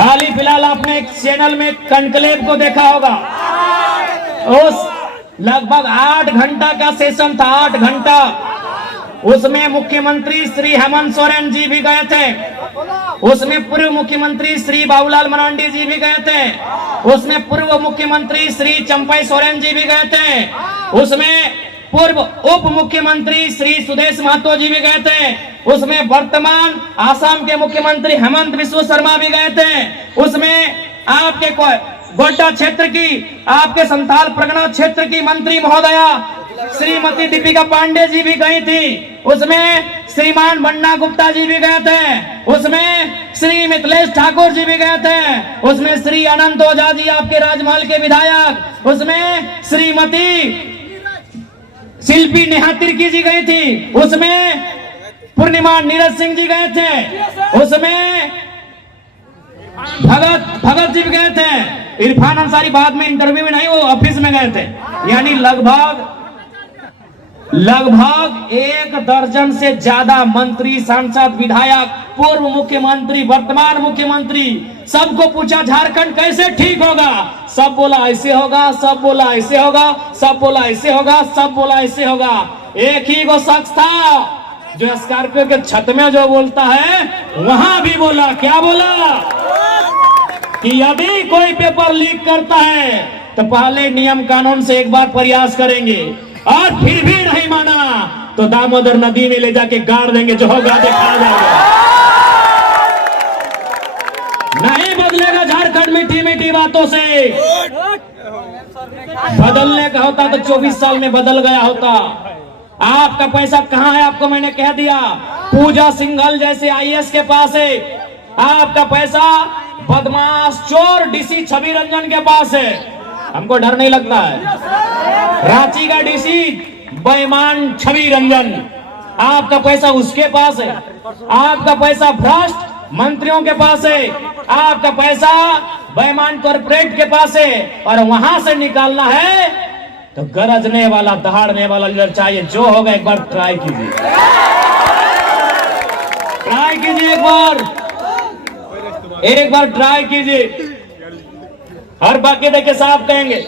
हाल ही फिलहाल आपने एक चैनल में कनक्लेव को देखा होगा। उस लगभग 8 घंटा का सेशन था, 8 घंटा। उसमें मुख्यमंत्री श्री हेमंत सोरेन जी भी गए थे, उसमें पूर्व मुख्यमंत्री श्री बाबूलाल मरांडी जी भी गए थे, उसमें पूर्व मुख्यमंत्री श्री चंपई सोरेन जी भी गए थे, उसमें पूर्व उप मुख्यमंत्री श्री सुदेश महतो जी भी गए थे, उसमें वर्तमान आसाम के मुख्यमंत्री हेमंत बिस्व शर्मा भी गए थे, उसमें आपके गोड्डा क्षेत्र की, आपके संथाल परगना क्षेत्र की मंत्री महोदया श्रीमती दीपिका पांडे जी भी गई थी, उसमें श्रीमान बन्ना गुप्ता जी भी गए थे, उसमें श्री मिथिलेश ठाकुर जी भी गए थे, उसमें श्री अनंत ओझा जी आपके राजमहल के विधायक, उसमें श्रीमती शिल्पी नेहा तिर्की जी गई थी, उसमें पूर्णिमा नीरज सिंह जी गए थे, उसमें भगत जी भी गए थे, इरफान अंसारी बाद में इंटरव्यू में नहीं, वो ऑफिस में गए थे। यानी लगभग 1 दर्जन से ज्यादा मंत्री, सांसद, विधायक, पूर्व मुख्यमंत्री, वर्तमान मुख्यमंत्री, सबको पूछा झारखंड कैसे ठीक होगा। सब बोला ऐसे होगा, सब बोला ऐसे होगा, सब बोला ऐसे होगा, सब बोला ऐसे होगा। एक ही वो शख्स था जो स्कॉर्पियो के छत में जो बोलता है वहां भी बोला, क्या बोला कि यदि कोई पेपर लीक करता है तो पहले नियम कानून से एक बार प्रयास करेंगे, और फिर भी नहीं माना तो दामोदर नदी में ले जाके गाड़ देंगे, जो होगा देखा जाएगा। नहीं बदलेगा झारखंड मीठी मीठी बातों से। बदलने का होता तो 24 साल में बदल गया होता। आपका पैसा कहां है आपको मैंने कह दिया। पूजा सिंघल जैसे आईएएस के पास है, आपका पैसा बदमाश चोर डीसी छवि रंजन के पास है। हमको डर नहीं लगता है। रांची का डीसी बेईमान छवि रंजन, आपका पैसा उसके पास है। आपका पैसा भ्रष्ट मंत्रियों के पास है, आपका पैसा बेईमान कॉर्पोरेट के पास है, और वहां से निकालना है तो गरजने वाला, दहाड़ने वाला लीडर चाहिए। जो होगा एक बार ट्राई कीजिए, ट्राई कीजिए, एक बार ट्राई कीजिए। और बाकी देखिए साफ कहेंगे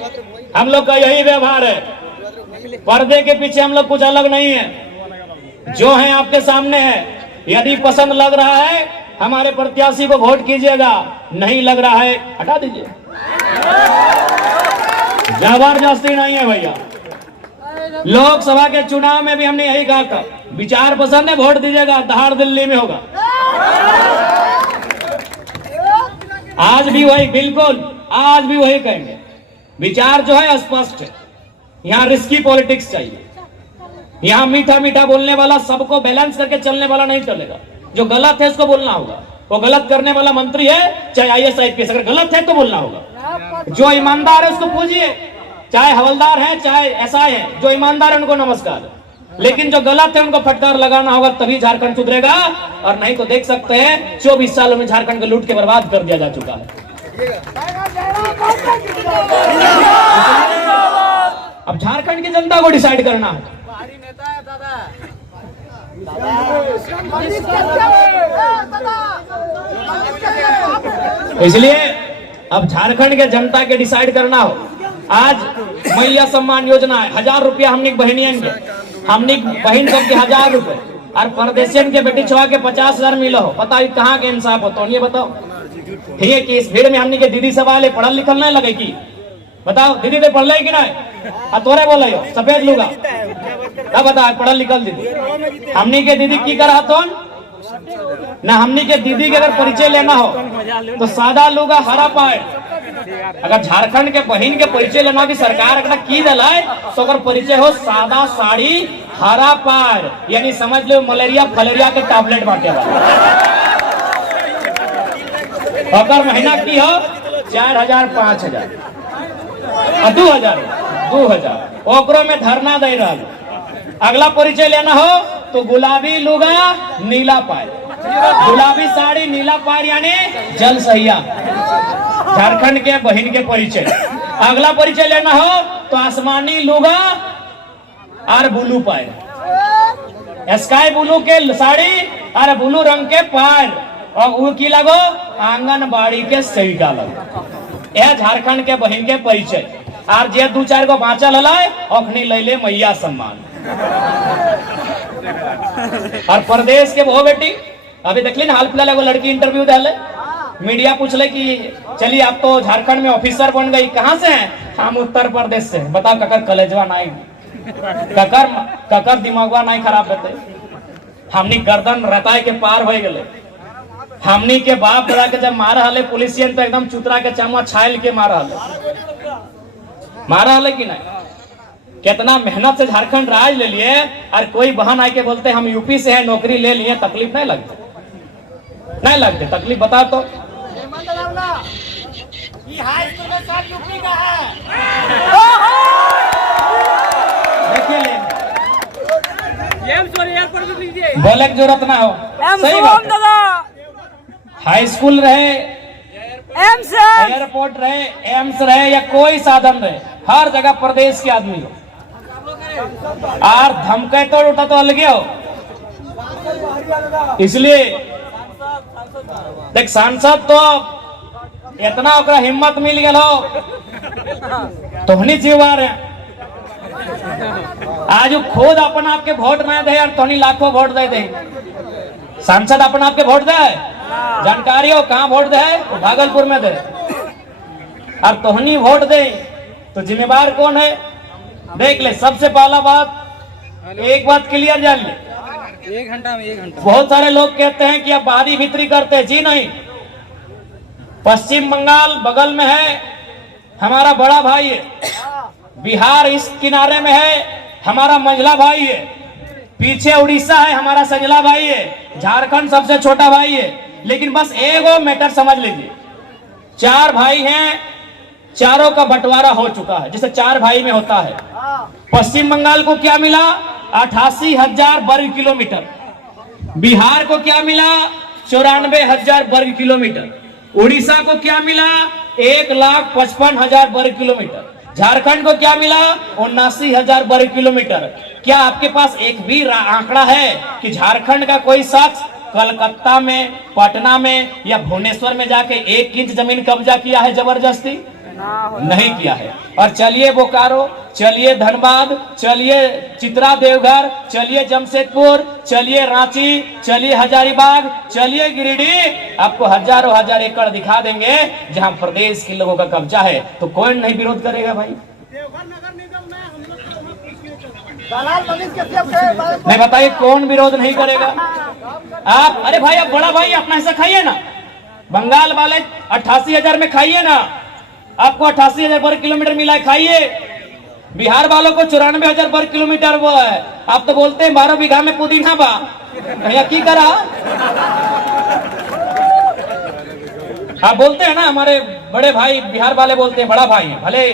हम लोग का यही व्यवहार है। पर्दे के पीछे हम लोग कुछ अलग नहीं है, जो है आपके सामने है। यदि पसंद लग रहा है हमारे प्रत्याशी को वोट कीजिएगा, नहीं लग रहा है हटा दीजिए। जबरदस्ती नहीं है भैया। लोकसभा के चुनाव में भी हमने यही कहा था, विचार पसंद है वोट दीजिएगा, दहाड़ दिल्ली में होगा। आज भी वही, बिल्कुल आज भी वही कहेंगे। विचार जो है स्पष्ट है। यहाँ रिस्की पॉलिटिक्स चाहिए। यहाँ मीठा मीठा बोलने वाला, सबको बैलेंस करके चलने वाला नहीं चलेगा। जो गलत है उसको बोलना होगा। वो गलत करने वाला मंत्री है चाहे आईएएस आईपीएस, अगर गलत है तो बोलना होगा। जो ईमानदार है उसको पूजिए, चाहे हवलदार है चाहे एसआई है, जो ईमानदार है उनको नमस्कार। लेकिन जो गलत है उनको फटकार लगाना होगा, तभी झारखंड सुधरेगा। और नहीं तो देख सकते हैं 24 सालों में झारखंड को लूट के बर्बाद कर दिया जा चुका है। अब झारखंड की जनता को डिसाइड करना है। इसलिए अब झारखंड के जनता के डिसाइड करना हो। आज मैया सम्मान योजना है, 1000 रुपया हमने बहनियन के, हमने बहन सबके 1000 रुपए, और परदेशियन के बेटी छुआ के 50,000 मिलो हो। पता है कहाँ के इंसाफ होता है, ये बताओ। ठीक है कि इस भीड़ में हमने के दीदी सवाल है, पढ़ल लिखल नहीं लगे की बताओ। दीदी तो पढ़ कि नहीं, तोरे बोल हो सफेद लुगा, क्या बता पढ़ल लिखल दीदी। हमने के दीदी की करा तो ना, हमने के दीदी के अगर परिचय लेना हो तो सादा लुगा हरा पाए। अगर झारखंड के बहन के परिचय लेना भी सरकार अगर की दिलाए तो अगर परिचय हो सादा साड़ी हरा पार, यानी समझ लो मलेरिया फलेरिया के टैबलेट बांटे वाला। अगर महीना की हो 4000 5000 2000 ओकरो में धरना दे रहा। अगला परिचय लेना हो तो गुलाबी लुगा नीला पार, गुलाबी साड़ी नीला पार, यानी जल सहिया झारखंड के बहन के परिचय। अगला परिचय लेना हो तो आसमानी लुगा और ब्लू पार, स्काई ब्लू के साड़ी और ब्लू रंग के पार, और वो की लगो आंगनबाड़ी के सेविका लगो। यह झारखंड के बहन के परिचय। और जे 2-4 गो बाँचल हल अखनी ले मैया सम्मान। और प्रदेश के वो बेटी अभी देखली ना, हाल फिलहाल एगो लड़की इंटरव्यू दे, मीडिया पूछले कि चलिए आप तो झारखंड में ऑफिसर बन गई, कहाँ से हैं? हम उत्तर प्रदेश से। बताओ ककर कलेजवा नहीं, ककर दिमागवा नहीं खराब होते। हमनी गर्दन रताए के पार हो गए। हमनी के बाप दादा के जब मारा हले पुलिसियन तो एकदम चुतरा के चमड़ा छायल के मारा हले कि नहीं। कितना मेहनत से झारखंड राज ले लिए, और कोई बहन आके के बोलते हम यूपी से है, नौकरी ले लिए, तकलीफ नहीं लगती? नहीं लगती तकलीफ? बता तो यूपी का है। बोले की जरूरत ना हो, सही बात। हाई स्कूल रहे, एयरपोर्ट रहे, एम्स रहे या कोई साधन रहे, हर जगह प्रदेश के आदमी हो। और धमके तोड़ उठा तो अलगे हो। इसलिए देख सांसद तो इतना ओकरा हिम्मत मिल गया हो तोहनी जीवा रहे। आज खुद अपन आपके वोट ना दे और तोहनी लाखों वोट दे। सांसद अपन आपके वोट दे, जानकारी हो कहाँ वोट दे? भागलपुर में दे। और तोहनी वोट दे तो जिम्मेवार कौन है? देख ले, सबसे पहला बात, एक बात क्लियर जान ले, 1 घंटा में 1 घंटा। बहुत सारे लोग कहते हैं कि आप बाहरी भीतरी करते हैं। जी नहीं, पश्चिम बंगाल बगल में है, हमारा बड़ा भाई है। बिहार इस किनारे में है, हमारा मंझला भाई है। पीछे उड़ीसा है, हमारा संजला भाई है। झारखंड सबसे छोटा भाई है। लेकिन बस एगो मैटर समझ लीजिए, 4 भाई हैं, चारों का बंटवारा हो चुका है, जैसे 4 भाई में होता है। पश्चिम बंगाल को क्या मिला? 88,000 वर्ग किलोमीटर। बिहार को क्या मिला? 94,000 वर्ग किलोमीटर। उड़ीसा को क्या मिला? 1,55,000 वर्ग किलोमीटर। झारखंड को क्या मिला? 79,000 वर्ग किलोमीटर। क्या आपके पास एक भी आंकड़ा है कि झारखंड का कोई शख्स कलकत्ता में, पटना में या भुवनेश्वर में जाके 1 इंच जमीन कब्जा किया है जबरदस्ती? नहीं किया है। और चलिए बोकारो, चलिए धनबाद, चलिए चित्रा देवघर, चलिए जमशेदपुर, चलिए रांची, चलिए हजारीबाग, चलिए गिरिडीह, आपको हजारों हजार एकड़ दिखा देंगे जहां प्रदेश के लोगों का कब्जा है। तो कौन नहीं विरोध करेगा भाई? नहीं बताइए कौन विरोध नहीं करेगा? आप अरे भाई, आप बड़ा भाई अपना हिस्सा खाइए ना। बंगाल वाले 88,000 में खाइए ना, आपको 88,000 वर्ग किलोमीटर मिला है, खाइए। बिहार वालों को 94,000 वर्ग किलोमीटर वो है। आप तो बोलते हैं 12 बीघा में पुदीना बा, भैया की करा? आप बोलते हैं ना, हमारे बड़े भाई बिहार वाले बोलते हैं बड़ा भाई है, भले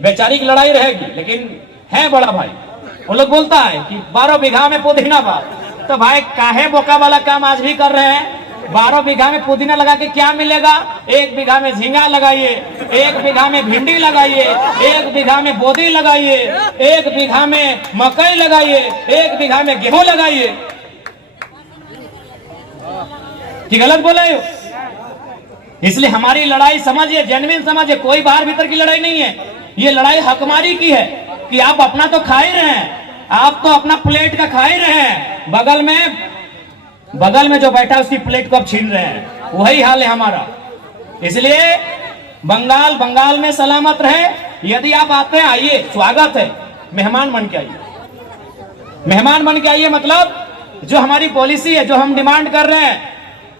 बेचारी की लड़ाई रहेगी लेकिन है बड़ा भाई। वो लोग बोलता है कि 12 बीघा में पुदीना बा। तो भाई काहे बोका वाला काम आज भी कर रहे हैं? 12 बीघा में पुदीना लगा के क्या मिलेगा? 1 बीघा में झींगा लगाइए, 1 बीघा में भिंडी लगाइए, 1 बीघा में बोदी लगाइए, 1 बीघा में मकई लगाइए, 1 बीघा में गेहूं लगाइए। कि गलत बोले हो? इसलिए हमारी लड़ाई समझिए, जेन्युइन समझिए, कोई बाहर भीतर की लड़ाई नहीं है। ये लड़ाई हकमारी की है कि आप अपना तो खा ही रहे हैं, आप तो अपना प्लेट का खा ही रहे हैं, बगल में जो बैठा है उसकी प्लेट को आप छीन रहे हैं। वही हाल है हमारा। इसलिए बंगाल में सलामत रहे। यदि आप आते हैं, आइए, स्वागत है, मेहमान बन के आइए। मेहमान बन के आइए मतलब जो हमारी पॉलिसी है, जो हम डिमांड कर रहे हैं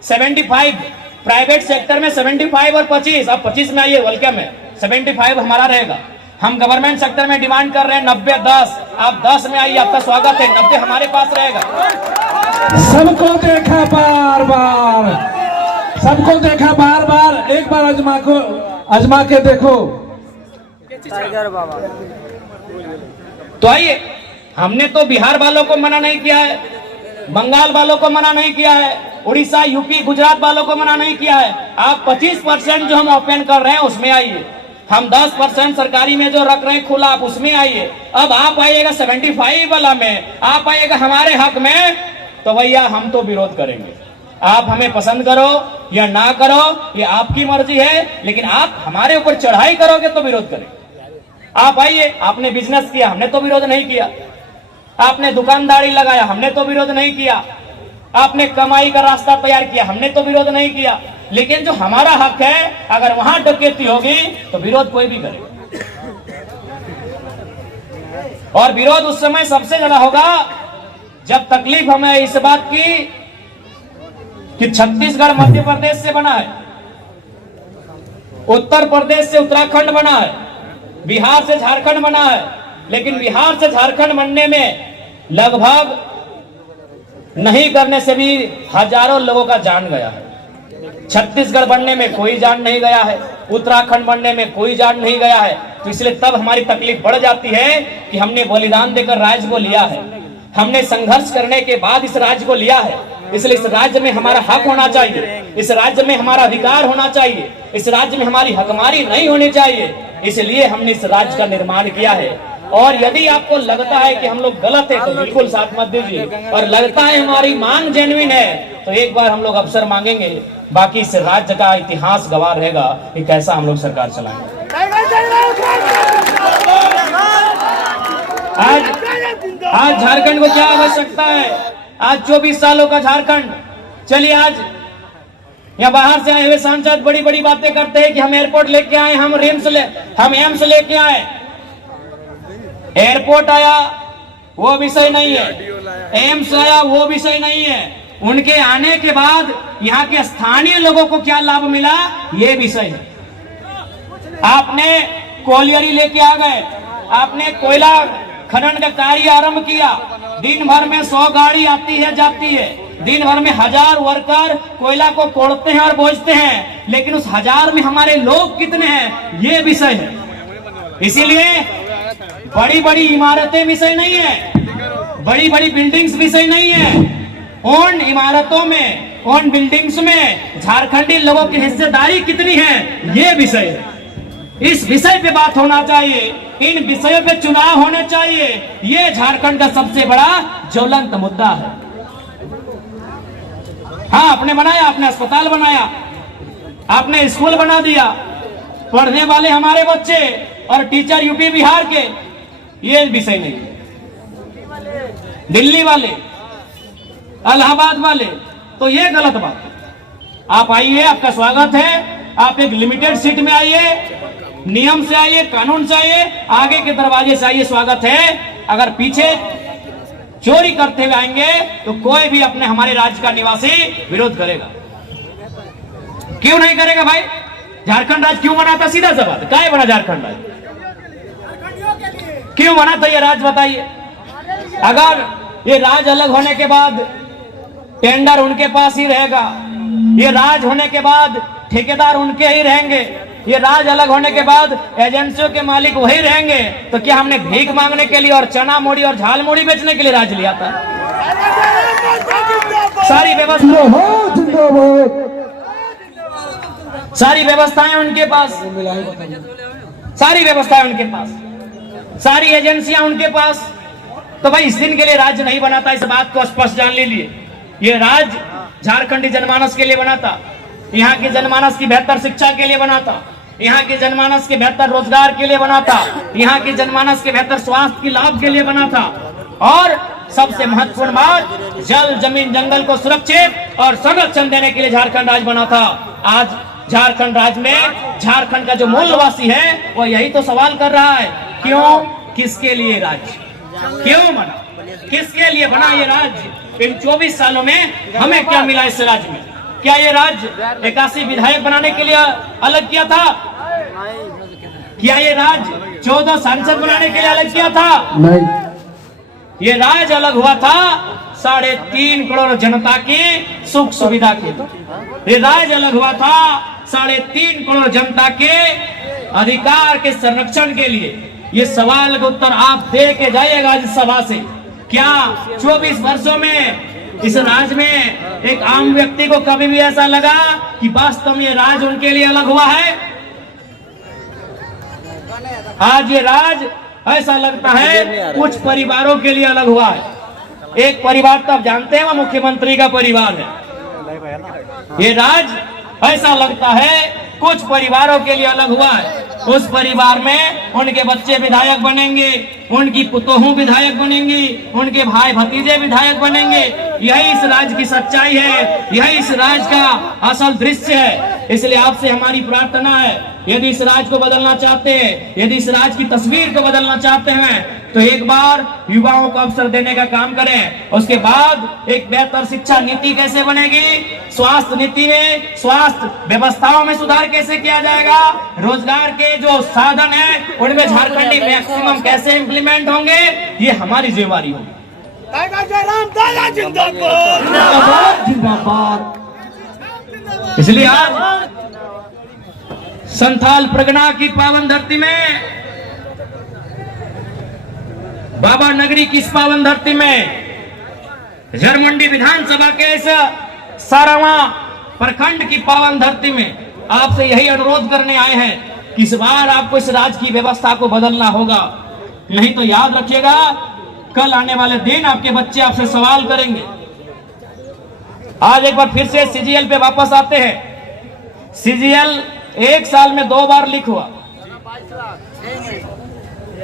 75, प्राइवेट सेक्टर में 75 और 25, आप 25 में आइए, वेलकम है। 75 हमारा रहेगा। हम गवर्नमेंट सेक्टर में डिमांड कर रहे हैं 90-10, आप 10 में आइए, आपका स्वागत है। 90 हमारे पास रहेगा। सबको देखा बार बार, सबको देखा बार बार, एक बार आजमा के देखो। तो आइए, हमने तो बिहार वालों को मना नहीं किया है, बंगाल वालों को मना नहीं किया है, उड़ीसा, यूपी, गुजरात वालों को मना नहीं किया है। आप 25% जो हम ओपन कर रहे हैं उसमें आइए। हम 10% सरकारी में जो रख रहे हैं खुला, आप उसमें आइए। अब आप आइएगा 75 वाला में, आप आइएगा हमारे हक में, तो भैया हम तो विरोध करेंगे। आप हमें पसंद करो या ना करो, ये आपकी मर्जी है, लेकिन आप हमारे ऊपर चढ़ाई करोगे तो विरोध करेंगे। आप आइए, आपने बिजनेस किया, हमने तो विरोध नहीं किया। आपने दुकानदारी लगाया, हमने तो विरोध नहीं किया। आपने कमाई का रास्ता तैयार किया, हमने तो विरोध नहीं किया। लेकिन जो हमारा हक है, अगर वहां डकैती होगी तो विरोध कोई भी करे। और विरोध उस समय सबसे ज्यादा होगा जब तकलीफ हमें इस बात की कि छत्तीसगढ़ मध्य प्रदेश से बना है, उत्तर प्रदेश से उत्तराखंड बना है, बिहार से झारखंड बना है, लेकिन बिहार से झारखंड बनने में लगभग नहीं करने से भी हजारों लोगों का जान गया है। छत्तीसगढ़ बनने में कोई जान नहीं गया है, उत्तराखंड बनने में कोई जान नहीं गया है। तो इसलिए तब हमारी तकलीफ बढ़ जाती है कि हमने बलिदान देकर राज्य को लिया है, हमने संघर्ष करने के बाद इस राज्य को लिया है। इसलिए इस राज्य में हमारा हक होना चाहिए, इस राज्य में हमारा अधिकार होना चाहिए, इस राज्य में हमारी हकमारी नहीं होनी चाहिए। इसलिए हमने इस राज्य का निर्माण किया है। और यदि आपको लगता है कि हम लोग गलत है तो बिल्कुल साथ मत दीजिए, और लगता है हमारी मांग जेन्युइन है तो एक बार हम लोग अवसर मांगेंगे। बाकी इस राज्य का इतिहास गवाह रहेगा कि कैसा हम लोग सरकार चलाएंगे। आज झारखंड को क्या आवश्यकता है? आज 24 सालों का झारखंड। चलिए, आज या बाहर से आए हुए सांसद बड़ी बड़ी बातें करते हैं कि हम एयरपोर्ट लेके आए, हम एम्स लेके आए। एयरपोर्ट आया वो विषय नहीं है, एम्स आया वो विषय नहीं है। उनके आने के बाद यहाँ के स्थानीय लोगों को क्या लाभ मिला, ये विषय है। आपने कोयलियरी लेके आ गए, आपने कोयला खनन का कार्य आरंभ किया। दिन भर में 100 गाड़ी आती है जाती है, दिन भर में 1000 वर्कर कोयला को तोड़ते हैं और बोझते हैं, लेकिन उस 1000 में हमारे लोग कितने हैं, ये विषय है। इसीलिए बड़ी बड़ी इमारतें विषय नहीं है, बड़ी बड़ी बिल्डिंग्स विषय नहीं है। उन इमारतों में, उन बिल्डिंग्स में झारखंडी लोगों की हिस्सेदारी कितनी है, ये विषय है। इस विषय पे बात होना चाहिए, इन विषयों पे चुनाव होने चाहिए। ये झारखंड का सबसे बड़ा ज्वलंत मुद्दा है। हाँ, आपने बनाया, आपने अस्पताल बनाया, आपने स्कूल बना दिया, पढ़ने वाले हमारे बच्चे और टीचर यूपी बिहार के, ये विषय नहीं। दिल्ली वाले, इलाहाबाद वाले, तो ये गलत बात है। आप आइए, आपका स्वागत है। आप एक लिमिटेड सीट में आइए, नियम से आइए, कानून से आइए, आगे के दरवाजे से आइए, स्वागत है। अगर पीछे चोरी करते हुए आएंगे तो कोई भी अपने हमारे राज्य का निवासी विरोध करेगा। क्यों नहीं करेगा भाई? झारखंड राज्य क्यों बना था? सीधा सवाल, क्या बना झारखंड राज्य? क्यों बना था ये राज्य, बताइए। अगर ये राज्य अलग होने के बाद टेंडर उनके पास ही रहेगा, ये राज्य होने के बाद ठेकेदार उनके ही रहेंगे, ये राज्य अलग होने के बाद एजेंसियों के मालिक वही रहेंगे, तो क्या हमने भीख मांगने के लिए और चना मूड़ी और झाल मूड़ी बेचने के लिए राज्य लिया था? सारी व्यवस्थाएं उनके पास, सारी व्यवस्थाएं उनके पास, सारी एजेंसियां उनके पास। तो भाई इस दिन के लिए राज्य नहीं बना था, इस बात को स्पष्ट जान लीजिए। ये राज्य झारखंडी जनमानस के लिए बना था, यहाँ की जनमानस की बेहतर शिक्षा के लिए बना था, यहाँ की जनमानस के बेहतर रोजगार के लिए बना था, यहाँ की जनमानस के बेहतर स्वास्थ्य के लाभ के लिए बना था। और सबसे महत्वपूर्ण बात, जल जमीन जंगल को सुरक्षित और संरक्षण देने के लिए झारखंड राज्य बना था। आज झारखंड राज्य में झारखंड का जो मूलवासी है वो यही तो सवाल कर रहा है, क्यों, किसके लिए राज्य, क्यों बना, किसके लिए बना ये राज्य? इन 24 सालों में हमें क्या मिला इस राज्य में? क्या ये राज्य 81 विधायक बनाने के लिए अलग किया था? क्या ये राज्य 14 सांसद बनाने के लिए अलग किया था? नहीं। ये राज्य अलग हुआ था 3.5 करोड़ जनता की सुख सुविधा के लिए। ये राज्य अलग हुआ था 3.5 करोड़ जनता के अधिकार के संरक्षण के लिए। ये सवाल का उत्तर आप दे के जाइएगा इस सभा से। क्या 24 वर्षों में इस राज्य में एक आम व्यक्ति को कभी भी ऐसा लगा कि वास्तव में ये राज्य उनके लिए अलग हुआ है? आज ये राज्य ऐसा लगता है कुछ परिवारों के लिए अलग हुआ है। एक परिवार तो आप जानते हैं, वो मुख्यमंत्री का परिवार है। ये राज ऐसा लगता है कुछ परिवारों के लिए अलग हुआ है। उस परिवार में उनके बच्चे विधायक बनेंगे, उनकी पुतोहू विधायक बनेंगी, उनके भाई भतीजे विधायक बनेंगे। यही इस राज्य की सच्चाई है, यही इस राज्य का असल दृश्य है। इसलिए आपसे हमारी प्रार्थना है, यदि इस राज्य को बदलना चाहते हैं, यदि इस राज्य की तस्वीर को बदलना चाहते हैं, तो एक बार युवाओं को अवसर देने का काम करें। उसके बाद एक बेहतर शिक्षा नीति कैसे बनेगी, स्वास्थ्य नीति में, स्वास्थ्य व्यवस्थाओं में सुधार कैसे किया जाएगा, रोजगार के जो साधन है उनमें झारखंडी मैक्सिमम कैसे इंप्लीमेंट होंगे, ये हमारी जिम्मेवारी होगी। इसलिए आज संथाल परगना की पावन धरती में, बाबा नगरी की इस पावन धरती में, झरमुंडी विधानसभा के इस 17वां प्रखंड की पावन धरती में आपसे यही अनुरोध करने आए हैं कि इस बार आपको इस राज्य की व्यवस्था को बदलना होगा। नहीं तो याद रखिएगा, कल आने वाले दिन आपके बच्चे आपसे सवाल करेंगे। आज एक बार फिर से सीजीएल पे वापस आते हैं। सीजीएल एक साल में 2 बार लीक हुआ।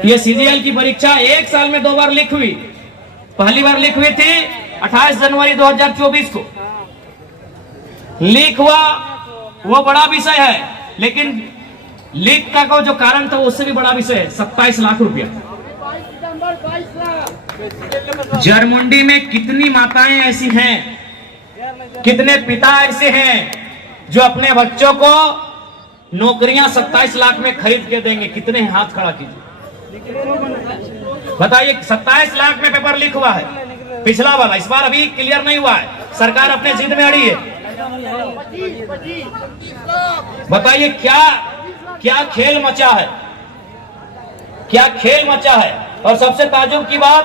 ये सीजीएल की परीक्षा एक साल में 2 बार लीक हुई। पहली बार लीक हुई थी 28 जनवरी 2024 को। लीक हुआ वो बड़ा विषय है, लेकिन लीक का को जो कारण था उससे भी बड़ा विषय है, 27 लाख रुपया। झरमुंडी में कितनी माताएं ऐसी हैं, कितने पिता ऐसे हैं जो अपने बच्चों को नौकरियां 27 लाख में खरीद के देंगे? कितने हाथ खड़ा कीजिए, बताइए। 27 लाख में पेपर लीक हुआ है पिछला वाला, इस बार अभी क्लियर नहीं हुआ है। सरकार अपने जिद में अड़ी है। बताइए क्या क्या खेल मचा है, क्या खेल मचा है। और सबसे ताज्जुब की बात,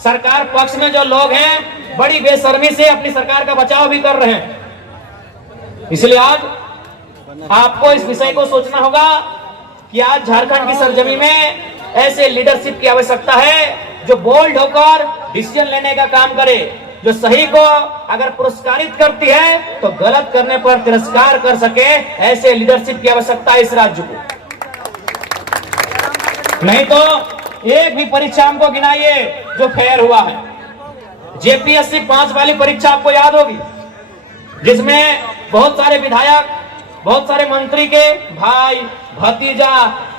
सरकार पक्ष में जो लोग हैं बड़ी बेशर्मी से अपनी सरकार का बचाव भी कर रहे हैं। इसलिए आज आपको इस विषय को सोचना होगा कि आज झारखंड की सरजमी में ऐसे लीडरशिप की आवश्यकता है जो बोल्ड होकर डिसीजन लेने का काम करे, जो सही को अगर पुरस्कारित करती है तो गलत करने पर तिरस्कार कर सके। ऐसे लीडरशिप की आवश्यकता है इस राज्य को। नहीं तो एक भी परीक्षा हमको गिनाइए जो फेयर हुआ है। जेपीएससी 5 वाली परीक्षा आपको याद होगी, जिसमें बहुत सारे विधायक, बहुत सारे मंत्री के भाई, भतीजा,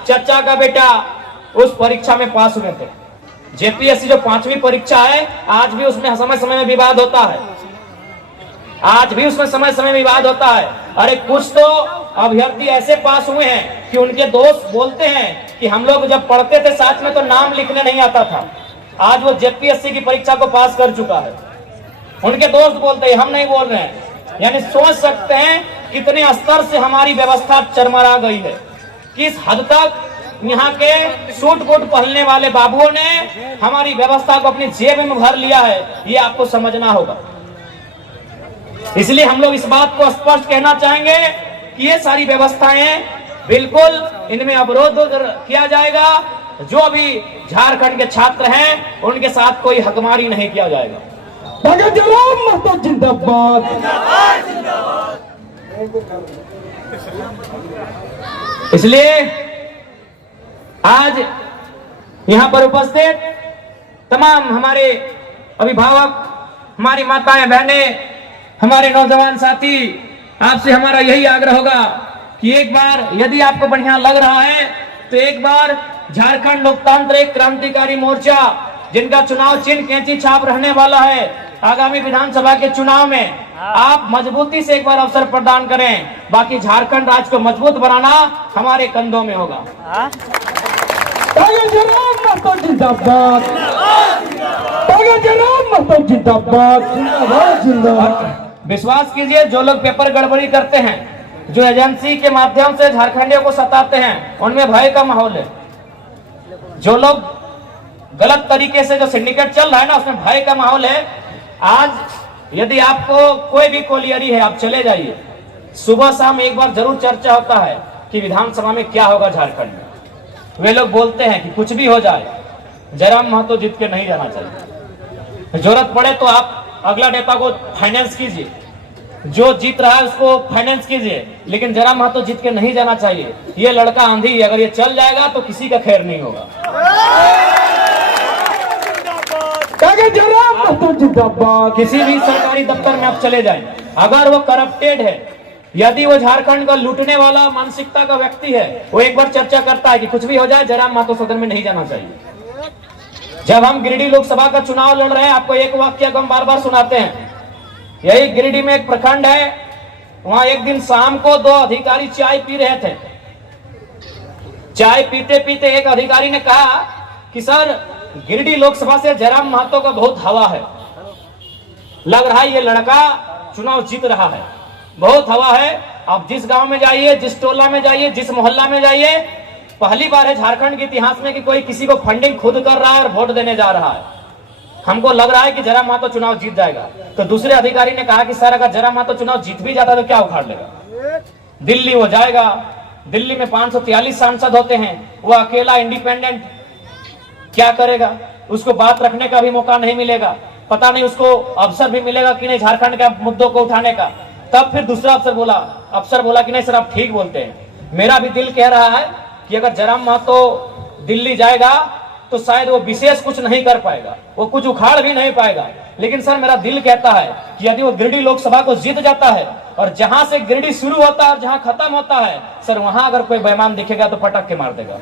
चचा का बेटा उस परीक्षा में पास हुए थे। जेपीएससी जो 5वीं परीक्षा है, आज भी उसमें समय समय में विवाद होता है, आज भी उसमें समय समय में विवाद होता है। अरे कुछ तो अभ्यर्थी ऐसे पास हुए हैं कि उनके दोस्त बोलते हैं कि हम लोग जब पढ़ते थे साथ में तो नाम लिखने नहीं आता था। आज वो जेपीएससी की परीक्षा को पास कर चुका है। उनके दोस्त बोलते हैं, हम नहीं बोल रहे हैं। यानी सोच सकते हैं कितने स्तर से हमारी व्यवस्था चरमरा गई है, किस हद तक यहाँ के सूट कोट पहनने वाले बाबुओं ने हमारी व्यवस्था को अपनी जेब में भर लिया है। ये आपको समझना होगा। इसलिए हम लोग इस बात को स्पष्ट कहना चाहेंगे कि ये सारी व्यवस्थाएं बिल्कुल इनमें अवरोध किया जाएगा। जो भी झारखंड के छात्र हैं उनके साथ कोई हकमारी नहीं किया जाएगा। जिंदाबाद। इसलिए आज यहाँ पर उपस्थित तमाम हमारे अभिभावक, हमारी माताएं बहनें, हमारे नौजवान साथी, आपसे हमारा यही आग्रह होगा कि एक बार यदि आपको बढ़िया लग रहा है तो एक बार झारखंड लोकतांत्रिक क्रांतिकारी मोर्चा, जिनका चुनाव चिन्ह कैंची छाप रहने वाला है, आगामी विधानसभा के चुनाव में आप मजबूती से एक बार अवसर प्रदान करें। बाकी झारखंड राज्य को मजबूत बनाना हमारे कंधों में होगा। जिंदाबाद, विश्वास कीजिए, जो लोग पेपर गड़बड़ी करते हैं, जो एजेंसी के माध्यम से झारखंडियों को सताते हैं, उनमें भय का माहौल है। जो लोग गलत तरीके से जो सिंडिकेट चल रहा है ना, उसमें भय का माहौल है। आज यदि आपको कोई भी कोलियरी है, आप चले जाइए। सुबह शाम एक बार जरूर चर्चा होता है कि विधानसभा में क्या होगा झारखंड में। वे लोग बोलते हैं कि कुछ भी हो जाए, जयराम महतो जीत के नहीं जाना चाहिए। जरूरत पड़े तो आप अगला नेता को फाइनेंस कीजिए, जो जीत रहा है उसको फाइनेंस कीजिए, लेकिन जयराम महतो जीत के नहीं जाना चाहिए। ये लड़का आंधी है, अगर ये चल जाएगा तो किसी का खैर नहीं होगा। जयराम महतो जिंदाबाद। किसी भी सरकारी दफ्तर में आप चले जाएं, अगर वो करप्टेड है, यदि वो झारखंड का लूटने वाला मानसिकता का व्यक्ति है, वो एक बार चर्चा करता है कि कुछ भी हो जाए जयराम महतो सदन में नहीं जाना चाहिए। जब हम गिरिडीह लोकसभा का चुनाव लड़ रहे हैं, आपको एक वाक्य हम बार बार सुनाते हैं। यही गिरिडीह में एक प्रखंड है, वहां एक दिन शाम को दो अधिकारी चाय पी रहे थे। चाय पीते पीते एक अधिकारी ने कहा कि सर, गिरिडीह लोकसभा से जयराम महतो का बहुत हवा है, लग रहा है ये लड़का चुनाव जीत रहा है, बहुत हवा है। आप जिस गांव में जाइए, जिस टोला में जाइए, जिस मोहल्ला में जाइए, पहली बार है झारखंड के इतिहास में कि कोई किसी को फंडिंग खुद कर रहा है और वोट देने जा रहा है। हमको लग रहा है कि जयराम महतो चुनाव जीत जाएगा। तो दूसरे अधिकारी ने कहा कि सर, अगर जयराम महतो चुनाव जीत भी जाता तो क्या उखाड़ लेगा, दिल्ली वो जाएगा, दिल्ली में 543 सांसद होते हैं, वो अकेला इंडिपेंडेंट क्या करेगा, उसको बात रखने का भी मौका नहीं मिलेगा, पता नहीं उसको अवसर भी मिलेगा कि नहीं झारखंड के मुद्दों को उठाने का। तब फिर दूसरा अफसर बोला कि नहीं सर, आप ठीक बोलते हैं, मेरा भी दिल कह रहा है कि अगर जयराम महतो दिल्ली जाएगा तो शायद वो विशेष कुछ नहीं कर पाएगा, वो कुछ उखाड़ भी नहीं पाएगा, लेकिन सर मेरा दिल कहता है कि यदि वो गिरिडीह लोकसभा को जीत जाता है और जहां से गिरिडीह शुरू होता है और जहां खत्म होता है, सर वहां अगर कोई बेईमान दिखेगा तो पटक के मार देगा।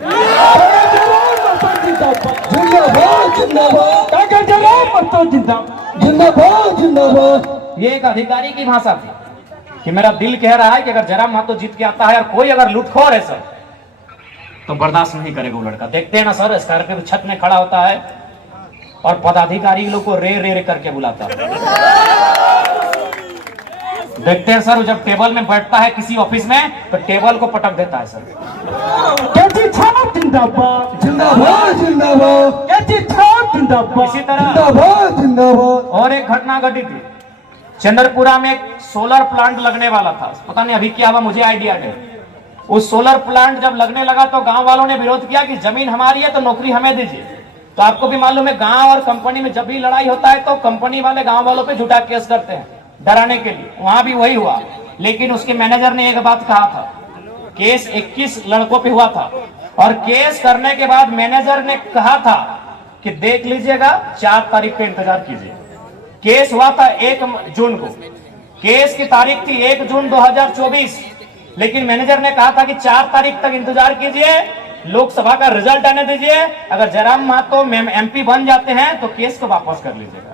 ये एक अधिकारी की भाषा थी कि मेरा दिल कह रहा है कि अगर जयराम महतो जीत के आता है और कोई अगर लूटखोर है सर, तो बर्दाश्त नहीं करेगा वो लड़का। देखते हैं ना सर, स्कॉर्पियो छत में खड़ा होता है और पदाधिकारी लोग को रे रे रे करके बुलाता है। देखते हैं सर, जब टेबल में बैठता है किसी ऑफिस में तो टेबल को पटक देता है सर। इसी तरह और एक घटना घटी थी, चंद्रपुरा में एक सोलर प्लांट लगने वाला था, पता नहीं अभी क्या हुआ, मुझे आइडिया नहीं। उस सोलर प्लांट जब लगने लगा तो गांव वालों ने विरोध किया कि जमीन हमारी है तो नौकरी हमें दीजिए। तो आपको भी मालूम है, गांव और कंपनी में जब भी लड़ाई होता है तो कंपनी वाले गांव वालों पे झूठा केस करते हैं डराने के लिए। वहां भी वही हुआ, लेकिन उसके मैनेजर ने एक बात कहा था, केस 21 लड़कों पे हुआ था और केस करने के बाद मैनेजर ने कहा था कि देख लीजिएगा, 4 तारीख पे इंतजार कीजिए। केस हुआ था 1 जून को, केस की तारीख थी 1 जून 2024, लेकिन मैनेजर ने कहा था कि 4 तारीख तक इंतजार कीजिए, लोकसभा का रिजल्ट आने दीजिए, अगर जयराम महतो एमपी बन जाते हैं तो केस को वापस कर लीजिएगा,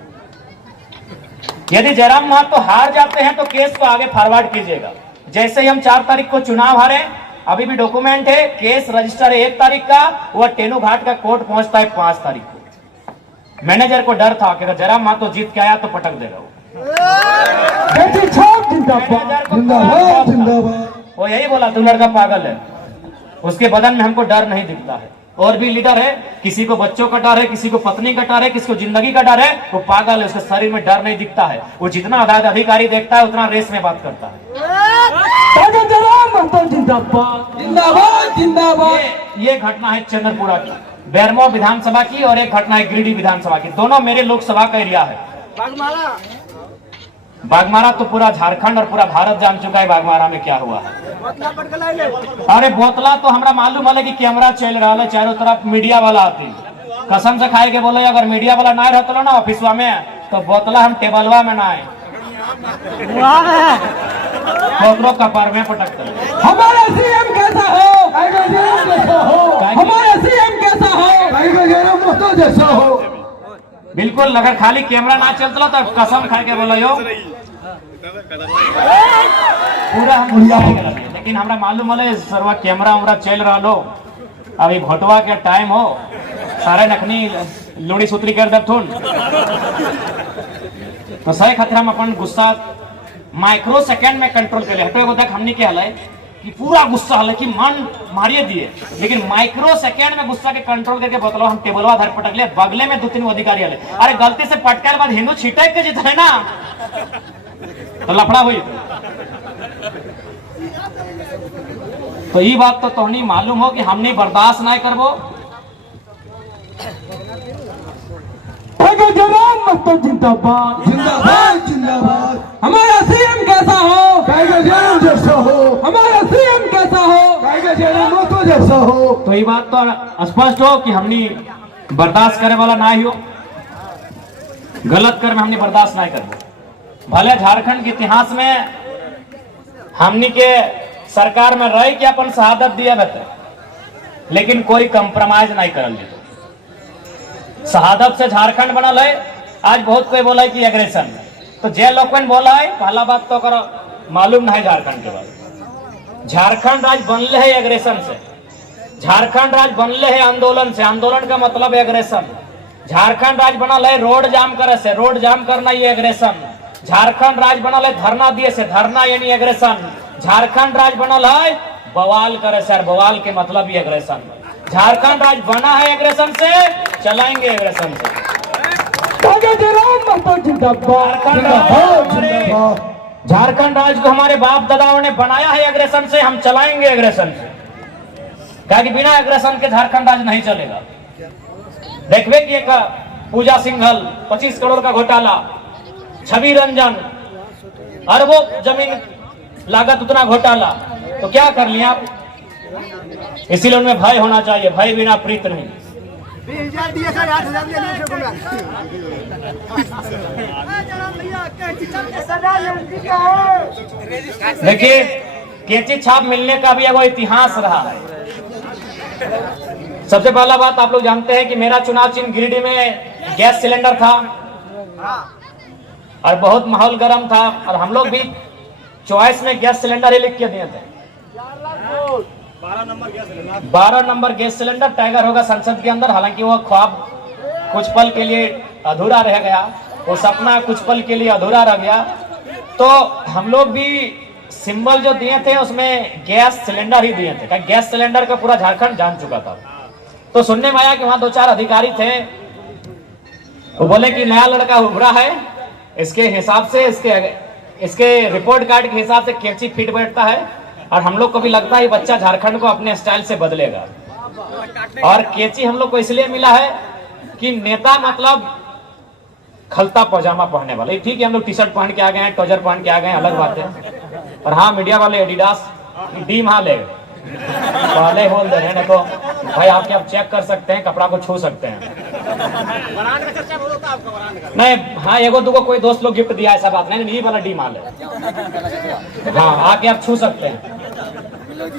यदि जयराम महतो हार जाते हैं तो केस को आगे फॉरवर्ड कीजिएगा। जैसे ही हम 4 तारीख को चुनाव हारे, अभी भी डॉक्यूमेंट है, केस रजिस्टर है 1 तारीख का, वह टेनू घाट का कोर्ट पहुंचता है 5 तारीख को। मैनेजर को डर था कि अगर जयराम महतो जीत के आया तो पटक देगा वो यही बोला, तू लड़का पागल है, उसके बदन में हमको डर नहीं दिखता है। और भी लीडर है, किसी को बच्चों का डर है, किसी को पत्नी का डर है, किसी को जिंदगी का डर है, वो पागल है, उसके शरीर में डर नहीं दिखता है। वो जितना अदालत अधिकारी देखता है उतना रेस में बात करता है। ये घटना है चंद्रपुरा की, बैरमो विधानसभा की, और एक घटना है गिरिडीह विधानसभा की। दोनों मेरे लोकसभा का एरिया है। बागमारा तो पूरा झारखंड और पूरा भारत जान चुका है बागमारा में क्या हुआ है। अरे बोतला तो हमरा मालूम है कि कैमरा चल रहा है, चारों तरफ मीडिया वाला आती, कसम से खाए के बोले अगर मीडिया वाला ना रहता ना ऑफिसवा में तो बोतला हम टेबलवा में ना आए, बोतलों कपार में पटकते। हमारा सीएम कैसा हो, हमारा सीएम कैसा हो, जैसा हो। बिल्कुल, अगर खाली कैमरा ना चलता तो कसम खा के बोलो यो पूरा हम, लेकिन हमरा मालूम है सर्वा कैमरा उमरा चल रहा लो, अभी भोटवा के टाइम हो, सारे नखनी लुड़ी सूत्री कर दथुन, तो सही खातिर हम अपन गुस्सा माइक्रो सेकंड में कंट्रोल कर ले। हटो तक हमने क्या है कि पूरा गुस्सा हल कि मन मारिए दिए, लेकिन माइक्रो सेकंड में गुस्सा के कंट्रोल करके बतलो हम टेबलवा धर पटक ले, बगले में 2-3 अधिकारी आले, अरे गलती से पटके बाद हिंदू छीटे के जित है ना तो लफड़ा हुई। तो ये बात तो तोहनी मालूम हो कि हमने बर्दाश्त ना करबो। टाइगर जवान महतो जिंदाबाद जिंदाबाद जिंदाबाद। हमारा सीएम कैसा हो टाइगर जवान जैसा हो, हमारा सीएम कैसा हो टाइगर जवान महतो जैसा हो। तो ये बात तो स्पष्ट हो कि हमने बर्दाश्त करे वाला ना ही हो, गलत कर्म हमने बर्दाश्त ना कर। भले झारखंड के इतिहास में हमनी के सरकार में रह के अपन शहादत दिए बते, लेकिन कोई कंप्रोमाइज नहीं करल जी। शहादत से झारखंड बनल है। आज बहुत कोई बोला है कि एग्रेशन, तो जे लोग बोला है पहला बात तो करो मालूम नहीं झारखंड के बारे। झारखंड राज्य बनले है एग्रेशन से, झारखंड राज्य बनले है आंदोलन से, आंदोलन का मतलब एग्रेशन। झारखंड राज्य बनल है रोड जाम करे से, रोड जाम करना ये एग्रेशन। झारखंड राज्य बनल है धरना दिए से, धरना यानी एग्रेशन। झारखंड राज्य बनल है बवाल करे से, बवाल के मतलब ये एग्रेशन। झारखंड राज्य बना है एग्रेशन से, चलाएंगे एग्रेशन से। झारखंड राज्य को हमारे बाप दादाओं ने बनाया है एग्रेशन से, हम चलाएंगे एग्रेशन से। क्या कि बिना एग्रेशन के झारखंड राज्य नहीं चलेगा। देखवे कि एक पूजा सिंघल 25 करोड़ का घोटाला, छवि रंजन अरबों जमीन लागत उतना घोटाला, तो क्या कर लिया आप? इसीलिए उनमें भय होना चाहिए, भय बिना प्रीत नहीं। देखिए कैंची छाप मिलने का भी वो इतिहास रहा है। सबसे पहला बात आप लोग जानते हैं कि मेरा चुनाव चिन्ह गिरिडीह में गैस सिलेंडर था और बहुत माहौल गर्म था, और हम लोग भी चॉइस में गैस सिलेंडर ही लिख के दिए थे। 12 नंबर गैस सिलेंडर टाइगर होगा संसद के अंदर। हालांकि वो ख्वाब कुछ पल के लिए अधूरा रह गया, वो सपना कुछ पल के लिए अधूरा रह गया। तो हम लोग भी सिंबल जो दिए थे उसमें गैस सिलेंडर ही दिए थे। गैस सिलेंडर का पूरा झारखंड जान चुका था। तो सुनने में आया कि वहां 2-4 अधिकारी थे, वो बोले कि नया लड़का उभरा है, इसके हिसाब से इसके रिपोर्ट कार्ड के हिसाब से कैंची फिट बैठता है, और हम लोग को भी लगता है बच्चा झारखंड को अपने स्टाइल से बदलेगा। और कैंची हम लोग को इसलिए मिला है कि नेता मतलब खलता पजामा पहनने वाले। ठीक है हम लोग टी शर्ट पहन के आ गए हैं, ट्राउजर पहन के आ गए हैं, अलग बात है। और हाँ मीडिया वाले एडिडास डीम हाँ ले पहले बोल दे रहे हैं, देखो भाई आपके आप चेक कर सकते हैं, कपड़ा को छू सकते हैं। नहीं हाँ एगो दुगो कोई दोस्त लोग गिफ्ट दिया, ऐसा बात नहीं, यही वाला डी माल है। हाँ आके आप छू सकते हैं,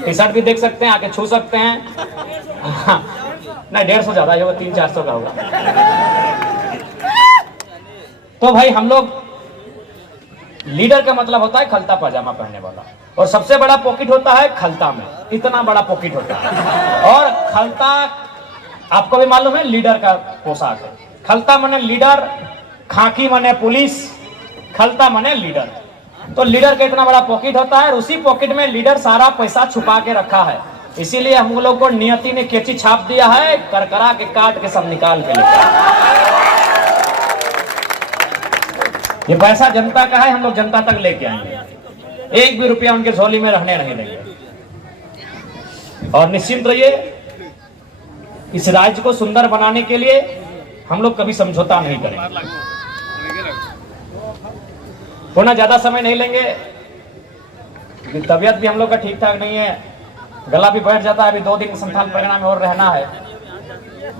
टी शर्ट भी देख सकते हैं, आके छू सकते हैं। हाँ, नहीं 150 ज्यादा होगा, 300-400 का होगा। तो भाई हम लोग लीडर का मतलब होता है खलता पजामा पहनने वाला, और सबसे बड़ा पॉकेट होता है खलता में, इतना बड़ा पॉकेट होता है। और खलता आपको भी मालूम है लीडर का पोशाक है। खलता माने लीडर, खाकी माने पुलिस, खलता माने लीडर। तो लीडर का इतना बड़ा पॉकेट होता है, और उसी पॉकेट में लीडर सारा पैसा छुपा के रखा है। इसीलिए हम लोग को नियति ने कैंची छाप दिया है, करकरा के काट के सब निकाल के लेकर। ये पैसा जनता का है, हम लोग जनता तक लेके आएंगे, एक भी रुपया उनके झोली में रहने नहीं देंगे। और निश्चिंत रहिए, इस राज्य को सुंदर बनाने के लिए हम लोग कभी समझौता नहीं करेंगे। थोड़ा ज्यादा समय नहीं लेंगे, तबीयत भी हम लोग का ठीक ठाक नहीं है, गला भी बैठ जाता है। अभी 2 दिन संथाल परगना में और रहना है।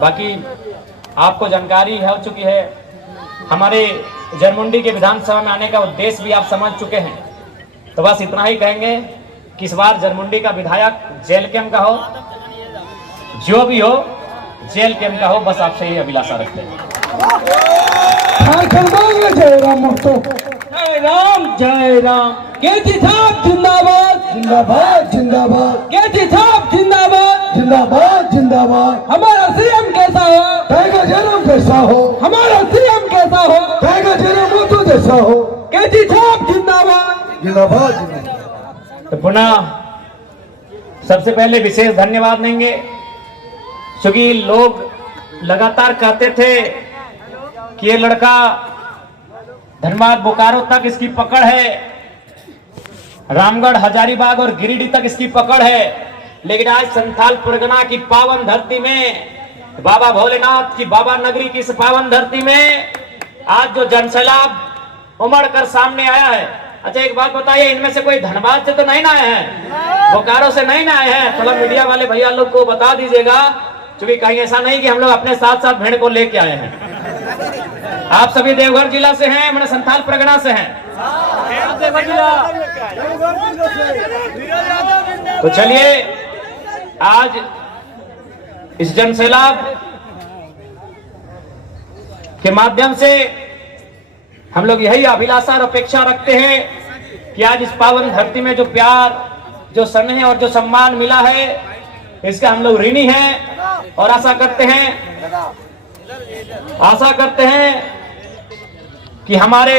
बाकी आपको जानकारी हो चुकी है, हमारे जरमुंडी के विधानसभा में आने का उद्देश्य भी आप समझ चुके हैं। तो बस इतना ही कहेंगे कि इस बार जरमुंडी का विधायक जेल कैंप का हो, जो भी हो जेल कैंप का हो, बस आपसे ये अभिलाषा रखते हैं। जय राम महतो, जय राम जय राम। कैंची छाप जिंदाबाद जिंदाबाद जिंदाबाद कैंची छाप जिंदाबाद जिंदाबाद जिंदाबाद। हमारा सीएम कैसा हो टाइगर जवान जैसा हो, हमारा सीएम कैसा हो टाइगर जवान महतो जैसा हो। कैंची छाप जिंदाबाद जिंदाबाद जिंदाबाद। तो पुनः सबसे पहले विशेष धन्यवाद देंगे, क्योंकि लोग लगातार कहते थे कि ये लड़का धनबाद बोकारो तक इसकी पकड़ है, रामगढ़ हजारीबाग और गिरिडीह तक इसकी पकड़ है, लेकिन आज संथाल परगना की पावन धरती में बाबा भोलेनाथ की बाबा नगरी की इस पावन धरती में आज जो जनसैलाब उमड़ कर सामने आया है। अच्छा एक बात बताइए, इनमें से कोई धनबाद से तो नहीं ना आए हैं, बोकारो से नहीं ना आए हैं? थोड़ा मीडिया वाले भैया लोग को बता दीजिएगा, क्योंकि कहीं ऐसा नहीं कि हम लोग अपने साथ साथ भेड़ को लेके आए हैं। आप सभी देवघर जिला से हैं, मैंने संथाल परगना से हैं। तो चलिए आज इस जनसैलाब के माध्यम से हम लोग यही अभिलाषा और अपेक्षा रखते हैं कि आज इस पावन धरती में जो प्यार, जो स्नेह और जो सम्मान मिला है, इसका हम लोग ऋणी हैं और आशा करते हैं कि हमारे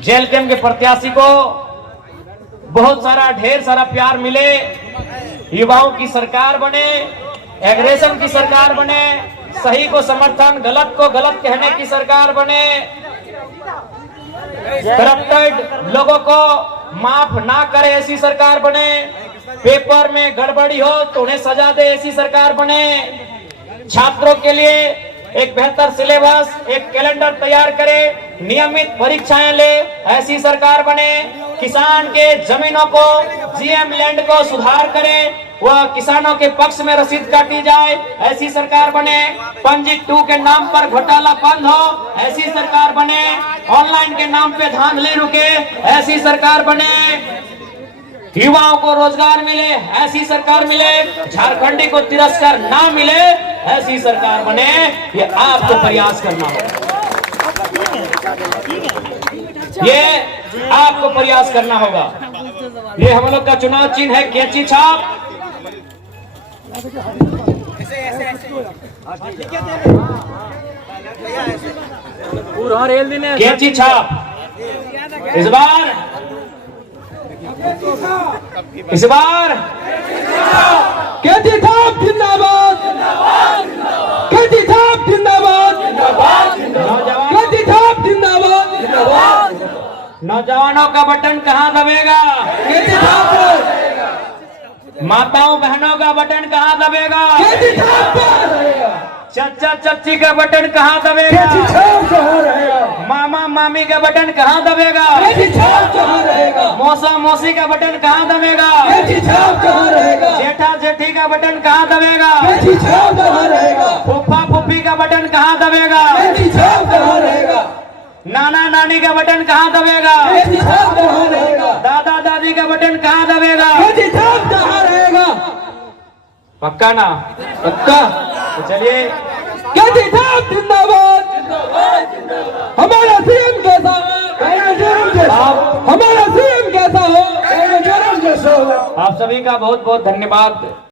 जेल कैंप के प्रत्याशी को बहुत सारा ढेर सारा प्यार मिले, युवाओं की सरकार बने, एग्रेशन की सरकार बने, सही को समर्थन, गलत को गलत कहने की सरकार बने, करप्टेड लोगों को माफ ना करे ऐसी सरकार बने, पेपर में गड़बड़ी हो तो उन्हें सजा दे ऐसी सरकार बने, छात्रों के लिए एक बेहतर सिलेबस, एक कैलेंडर तैयार करे, नियमित परीक्षाएं ले ऐसी सरकार बने, किसान के जमीनों को, जीएम लैंड को सुधार करे, वह किसानों के पक्ष में रसीद काटी जाए ऐसी सरकार बने, पंजी 2 के नाम पर घोटाला बंद हो ऐसी सरकार बने, ऑनलाइन के नाम पे धांधली रुके ऐसी सरकार बने, युवाओं को रोजगार मिले ऐसी सरकार मिले, झारखंडी को तिरस्कार ना मिले ऐसी सरकार बने। ये आपको प्रयास करना होगा, ये आपको प्रयास करना होगा। ये हम लोग का चुनाव चिन्ह है कैंची छाप। कैंची छाप इस बार कैंची छाप जिंदाबाद, कैंची छाप जिंदाबाद, कैंची छाप जिंदाबाद। नौजवानों का बटन कहाँ दबेगा? कैंची छाप, माताओं बहनों का बटन कहाँ दबेगा? कैंची छाप पर रहेगा। चाचा चाची का बटन कहाँ दबेगा? कैंची छाप कहाँ रहेगा? मामा मामी का बटन कहाँ दबेगा? कैंची छाप कहाँ रहेगा? मौसा मौसी का बटन कहाँ दबेगा? कैंची छाप कहाँ रहेगा? जेठा जेठी का बटन कहाँ दबेगा? कैंची छाप कहाँ रहेगा? फूफा फूफी का बटन कहाँ दबेगा? कैंची छाप कहाँ रहेगा? नाना नानी का बटन कहाँ दबेगा? कैंची छाप कहाँ रहेगा? दादा दादी का बटन कहाँ दबेगा? कैंची छाप कहाँ रहेगा? पक्का ना? पक्का। तो चलिए कैंची छाप जिंदाबाद, हमारा सीएम कैसा हो, हमारा सीएम कैसा हो, आप सभी का बहुत बहुत धन्यवाद।